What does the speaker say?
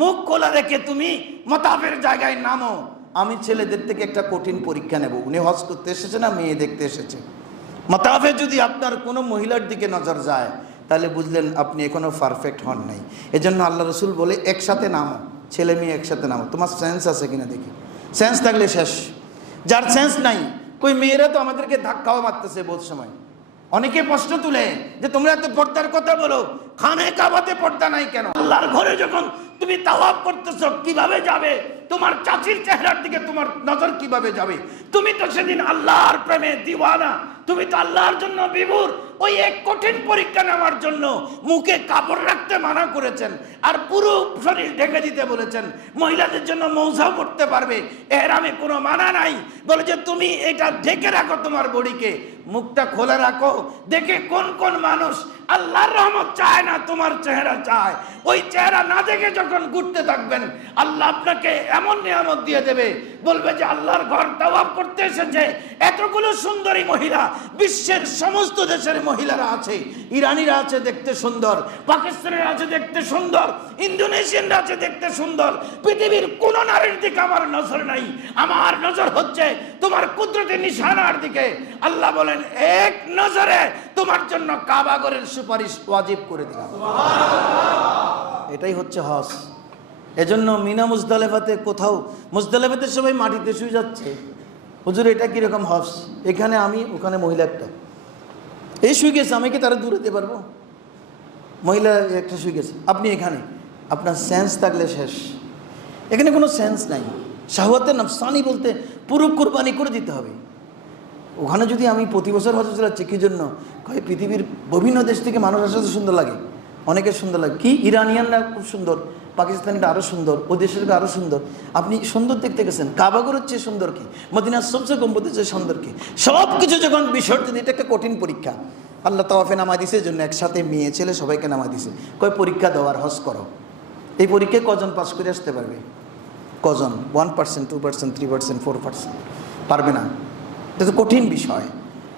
মুখ খোলা রেখে তুমি মতাফের জায়গায় নামো। আমি ছেলেদের থেকে একটা কঠিন পরীক্ষা নেব। উনি হজ করতে এসেছে না মেয়ে দেখতে এসেছে? মতাফে যদি আপনার কোনো মহিলার দিকে নজর যায় তাহলে বুঝলেন আপনি এখনো পারফেক্ট হন নাই। এজন্য আল্লাহ রসুল বলে একসাথে নামো, ছেলে মেয়ে একসাথে নামো। তোমার সেন্স আছে কিনা দেখি, সেন্স থাকলে শেষ। যার সেন্স নাই, কই মেয়েরা তো আমাদেরকে ধাক্কাও মারতেছে বহুত সময়। অনেকে প্রশ্ন তুলে যে তোমরা এত পর্দার কথা বলো, খানায় কাবাতে পর্দা নাই কেন? আল্লাহর ঘরে যখন তুমি তাওয়াফ করতেছো কিভাবে যাবে? তোমার চাচির চেহারার দিকে তোমার নজর কিভাবে যাবে? তুমি তো সেদিন আল্লাহর প্রেমে দিওয়ানা, তুমি তো আল্লাহর জন্য বিভোর। ওই এক কঠিন পরীক্ষা নেওয়ার জন্য মুখে কাপড় রাখতে মানা করেছেন আর পুরো শরীর ঢেকে দিতে বলেছেন। মহিলাদের জন্য মৌজাও করতে পারবে, এহরামে কোনো মানা নাই। বলে যে তুমি এটা ঢেকে রাখো, তোমার বডিকে মুখটা খোলা রাখো। দেখে কোন কোন মানুষ আল্লাহর রহমত চায় না, তোমার চেহারা চায়। ওই চেহারা না দেখে যখন ঘুরতে থাকবেন, আল্লাহ আপনাকে এমন নিয়ামত দিয়ে দেবে, বলবে যে আল্লাহর ঘর তাওয়াফ করতে এসেছে এতগুলো সুন্দরী মহিলা। বিশ্বের সমস্ত দেশের মহিলারা আছে, ইরানিরা আছে দেখতে সুন্দর, পাকিস্তানের আছে দেখতে সুন্দর, ইন্দোনেশিয়ানরা আছে দেখতে সুন্দর। পৃথিবীর কোন নারীর দিকে আমার নজর নাই, আমার নজর হচ্ছে তোমার কুদরতি নিশানার দিকে। আল্লাহ বলেন এক নজরে তোমার জন্য কাবা ঘরের সুপারিশ ওয়াজিব করে দিলাম। এটাই হচ্ছে হজ। এজন্য মিনা মুজদালেফাতে কোথাও, মুজদালেফাতে সবাই মাটিতে শুয়ে যাচ্ছে, হুজুর এটা কিরকম হজ? এখানে আমি, ওখানে মহিলা একটা, এই শুয়ে গেছে, আমি কি তারা দূরাতে পারবো? মহিলা একটা শুয়ে গেছে, আপনি এখানে, আপনার সেন্স থাকলে শেষ। এখানে কোনো সেন্স নাই। শাহওয়াতে নফসানি বলতে পুরো কোরবানি করে দিতে হবে। ওখানে যদি আমি প্রতি বছর হজ চালাচ্ছি কি জন্য? কয় পৃথিবীর বিভিন্ন দেশ থেকে মানুষ আসতে সুন্দর লাগে, অনেকের সুন্দর লাগে। কি ইরানিয়ানরা খুব সুন্দর, পাকিস্তানিটা আরও সুন্দর, ও দেশের আরও সুন্দর। আপনি সুন্দর দেখতে গেছেন, কাবাগরের চেয়ে সুন্দর কি, মদিনার সবচেয়ে গম্বুজের চেয়ে সুন্দর কি? সব কিছু যখন বিসর্জন, এটা একটা কঠিন পরীক্ষা। আল্লাহ তাওয়াফে নামা দিছে, জন্য একসাথে মেয়ে ছেলে সবাইকে নামা দিছে। কয় পরীক্ষা দেওয়ার হজ করো। এই পরীক্ষায় কজন পাস করে আসতে পারবে? কজন? 1%, 2%, 3%, 4% পারবে না। এটা তো কঠিন বিষয়।